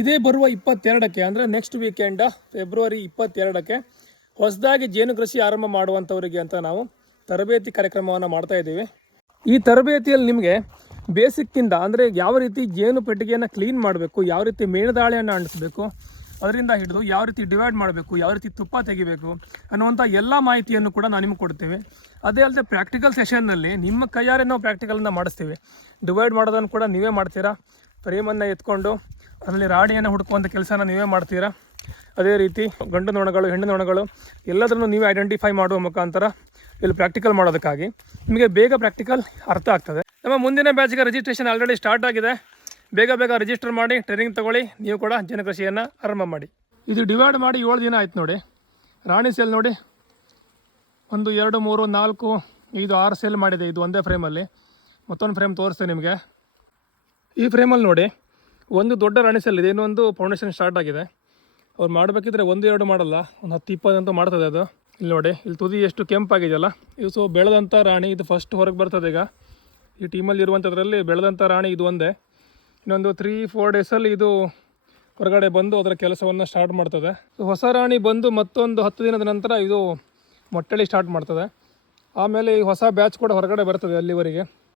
ಇದೇ ಬರುವ 22ಕ್ಕೆ ಅಂದರೆ ನೆಕ್ಸ್ಟ್ ವೀಕೆಂಡ್ ಫೆಬ್ರವರಿ 22ಕ್ಕೆ ಹೊಸದಾಗಿ ಜೇನು ಕೃಷಿ ಆರಂಭ ಮಾಡುವಂಥವರಿಗೆ ಅಂತ ನಾವು ತರಬೇತಿ ಕಾರ್ಯಕ್ರಮವನ್ನು ಮಾಡ್ತಾ ಇದ್ದೀವಿ. ಈ ತರಬೇತಿಯಲ್ಲಿ ನಿಮಗೆ ಬೇಸಿಕ್ಕಿಂದ ಅಂದರೆ ಯಾವ ರೀತಿ ಜೇನು ಪೆಟ್ಟಿಗೆಯನ್ನು ಕ್ಲೀನ್ ಮಾಡಬೇಕು, ಯಾವ ರೀತಿ ಮೇಣದಾಳೆಯನ್ನು ಅಂಟಿಸಬೇಕು, ಅದರಿಂದ ಹಿಡಿದು ಯಾವ ರೀತಿ ಡಿವೈಡ್ ಮಾಡಬೇಕು, ಯಾವ ರೀತಿ ತುಪ್ಪ ತೆಗಿಬೇಕು ಅನ್ನುವಂಥ ಎಲ್ಲ ಮಾಹಿತಿಯನ್ನು ಕೂಡ ನಾವು ನಿಮಗೆ ಕೊಡ್ತೇವೆ. ಅದೇ ಅಲ್ಲದೆ ಪ್ರಾಕ್ಟಿಕಲ್ ಸೆಷನ್ನಲ್ಲಿ ನಿಮ್ಮ ಕೈಯಾರೆ ನಾವು ಪ್ರಾಕ್ಟಿಕಲನ್ನು ಮಾಡಿಸ್ತೀವಿ. ಡಿವೈಡ್ ಮಾಡೋದನ್ನು ಕೂಡ ನೀವೇ ಮಾಡ್ತೀರಾ, ಫ್ರೇಮನ್ನು ಎತ್ಕೊಂಡು ಅದರಲ್ಲಿ ರಾಡಿಯನ್ನು ಹುಡುಕುವಂಥ ಕೆಲಸನ ನೀವೇ ಮಾಡ್ತೀರಾ. ಅದೇ ರೀತಿ ಗಂಡು ನೊಣಗಳು, ಹೆಣ್ಣು ನೊಣಗಳು ಎಲ್ಲದನ್ನು ನೀವೇ ಐಡೆಂಟಿಫೈ ಮಾಡುವ ಮುಖಾಂತರ ಇಲ್ಲಿ ಪ್ರಾಕ್ಟಿಕಲ್ ಮಾಡೋದಕ್ಕಾಗಿ ನಿಮಗೆ ಬೇಗ ಪ್ರಾಕ್ಟಿಕಲ್ ಅರ್ಥ ಆಗ್ತದೆ. ನಮ್ಮ ಮುಂದಿನ ಬ್ಯಾಚ್ಗೆ ರಿಜಿಸ್ಟ್ರೇಷನ್ ಆಲ್ರೆಡಿ ಸ್ಟಾರ್ಟ್ ಆಗಿದೆ. ಬೇಗ ರಿಜಿಸ್ಟರ್ ಮಾಡಿ ಟ್ರೈನಿಂಗ್ ತೊಗೊಳ್ಳಿ. ನೀವು ಕೂಡ ಜೇನು ಕೃಷಿಯನ್ನು ಆರಂಭ ಮಾಡಿ. ಇದು ಡಿವೈಡ್ ಮಾಡಿ 7 ದಿನ ಆಯ್ತು ನೋಡಿ. ರಾಣಿ ಸೆಲ್ ನೋಡಿ, 1 2 3 4 5 6 ಸೆಲ್ ಮಾಡಿದೆ. ಇದು ಒಂದೇ ಫ್ರೇಮಲ್ಲಿ. ಮತ್ತೊಂದು ಫ್ರೇಮ್ ತೋರಿಸ್ತೇನೆ ನಿಮಗೆ. ಈ ಫ್ರೇಮಲ್ಲಿ ನೋಡಿ, ಒಂದು ದೊಡ್ಡ ರಾಣಿ ಸೆಲ್ ಇದೆ, ಇನ್ನೊಂದು ಫೌಂಡೇಶನ್ ಸ್ಟಾರ್ಟ್ ಆಗಿದೆ. ಅವ್ರು ಮಾಡಬೇಕಿದ್ರೆ 1 2 ಮಾಡಲ್ಲ, ಒಂದು 10 20 ಅಂತೂ ಮಾಡ್ತದೆ ಅದು. ಇಲ್ಲಿ ನೋಡಿ, ಇಲ್ಲಿ ತುದಿ ಎಷ್ಟು ಕೆಂಪಾಗಿದೆಯಲ್ಲ, ಇದು ಸೊ ಬೆಳೆದಂಥ ರಾಣಿ. ಇದು ಫಸ್ಟ್ ಹೊರಗೆ ಬರ್ತದೆ. ಈಗ ಈ ಟೀಮಲ್ಲಿ ಇರುವಂಥದ್ರಲ್ಲಿ ಬೆಳೆದಂಥ ರಾಣಿ ಇದು ಒಂದೇ. ಇನ್ನೊಂದು 3-4 ಡೇಸಲ್ಲಿ ಇದು ಹೊರಗಡೆ ಬಂದು ಅದರ ಕೆಲಸವನ್ನು ಸ್ಟಾರ್ಟ್ ಮಾಡ್ತದೆ. ಸೊ ಹೊಸ ರಾಣಿ ಬಂದು ಮತ್ತೊಂದು 10 ದಿನದ ನಂತರ ಇದು ಮೊಟ್ಟೆಳಿ ಸ್ಟಾರ್ಟ್ ಮಾಡ್ತದೆ. ಆಮೇಲೆ ಈ ಹೊಸ ಬ್ಯಾಚ್ ಕೂಡ ಹೊರಗಡೆ ಬರ್ತದೆ ಅಲ್ಲಿವರೆಗೆ.